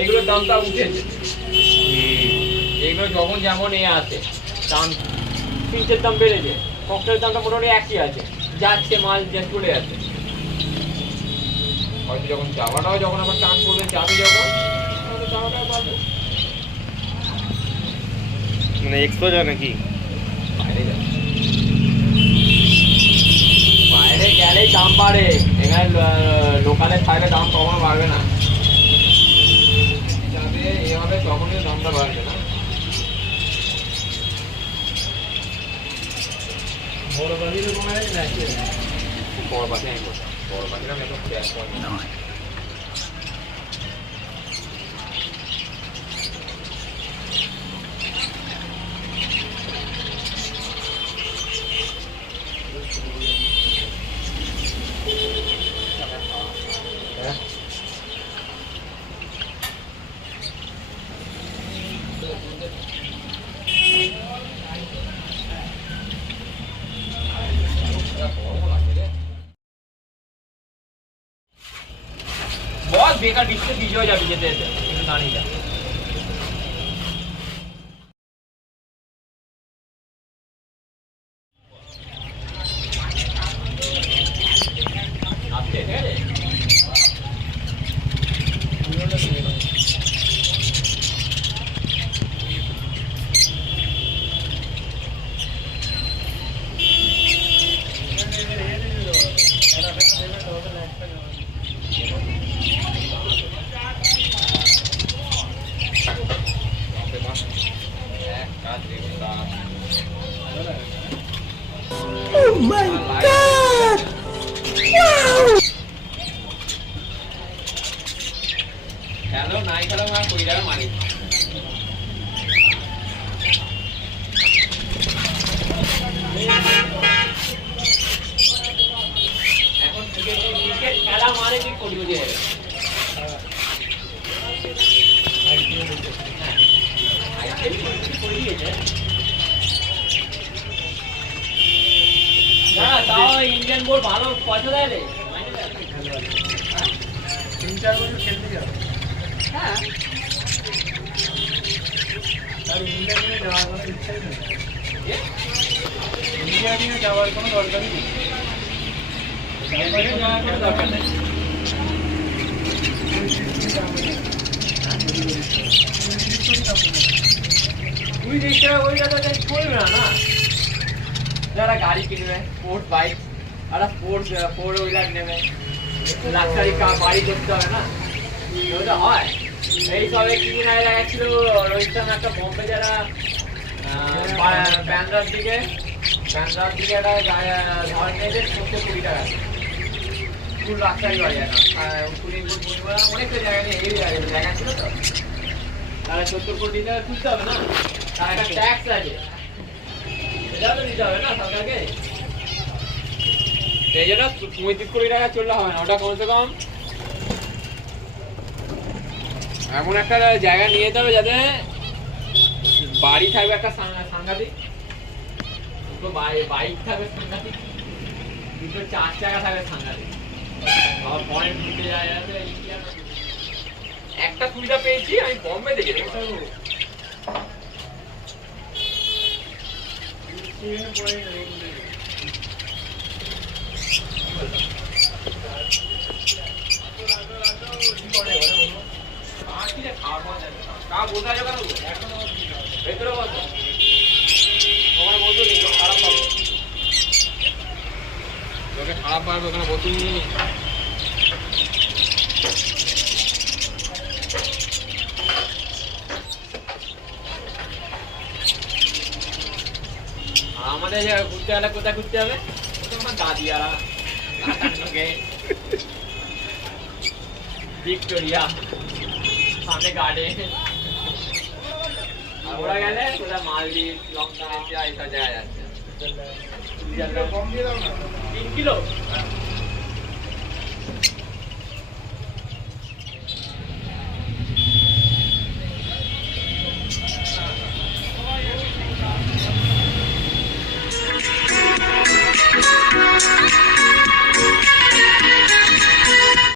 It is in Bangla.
এগুলোর দামটা উঠেছে, এগুলো যখন যেমন এ আছে দাম, পিঞ্চের দাম বেড়েছে, ককটেলের দামটা মোটামুটি একই আছে, যাচ্ছে মাল যা চলে আছে। হয়তো যখন জামাটাও যখন আবার টান করবে, যাবে যখন জামাটাও পাবে। মানে এক্সপো যায় নাকি? বাইরে যাবে, বাইরে গেলেই দাম বাড়ে, এখানে লোকালে থাকলে দাম কখনো বাড়বে না। এভাবে তখনই দামটা বাড়বে না। বড় বাজির কমায় না, বড় বাজি আমি বলতাম, বড় বাজিরা আমি একদম ক্যাশ করে না। बहुत बेकार डिस्प्ले बीच हो जाबी যেতে যেতে কিন্তু দাঁড়িয়ে যা। আপনি ঠিক আছে Oh my God! Wow! Hello, naik kalau nggak kuy dalam mari. এখন ক্রিকেট খেলা মানে কি করবো যে না তাও ইন্ডিয়ান বোর্ড ভালো পয়সা দেয় রে, 3-4 বছর খেলতে যাবে। হ্যাঁ আর ইন্ডিয়া নিয়ে যাওয়ার কোনো ইচ্ছাই নেই, ইন্ডিয়া নিয়ে যাওয়ার কোনো দরকারই নেই, যাওয়ার কোনো দরকার নেই। তুই দেখতে ওইটা তো চলবে না না, যারা গাড়ি কিনবে স্পোর্টস বাইক আর স্পোর্টস ফোর হুইলার নেবে, লাক্সারি কার বাড়ি করতে হবে না, ওটা হয়। এই সবে কিছুদিন আগে দেখাচ্ছিল রোহিত শর্মা একটা বোম্বে যারা ব্যান্ডার দিকে একটা ঘর নিয়েছে 70 কোটি টাকা, ফুল লাক্সারি বাড়ি এখন অনেকটা জায়গা নিয়ে এই জায়গা ছিল তো, তাহলে 70 কোটি টাকা তুলতে হবে না, তার একটা ট্যাক্স আছে, সেটা তো দিতে হবে না সরকারকে। সেই জন্য 35 কোটি টাকা চললে হবে না, ওটা কমসে কম এমন একটা জায়গা নিয়ে যেতে হবে যাতে বাড়ি থাকবে একটা সাংঘাতিক, দুটো বাইক থাকবে সাংঘাতিক, দুটো 4 চাকা থাকবে সাংঘাতিক, আবার পয়েন্ট দিতে যায় আছে। একটা সুবিধা পেয়েছি আমি বম্বে থেকে কোথায় দোকান ভেতরে কত তোমার বোতল নেই খারাপ পাবো তোকে খারাপ পাবে ওখানে বোতল নিয়ে আমাদের ঘুরতে গেলে কোথায় ঘুরতে হবে তোমার দাদিয়ারা ভিক্টোরিয়া সামনে গার্ডেন ওরা গেলে কোথায় মালদ্বীপ লঙ্কা এইসব জায়গা যাচ্ছে 3 কিলো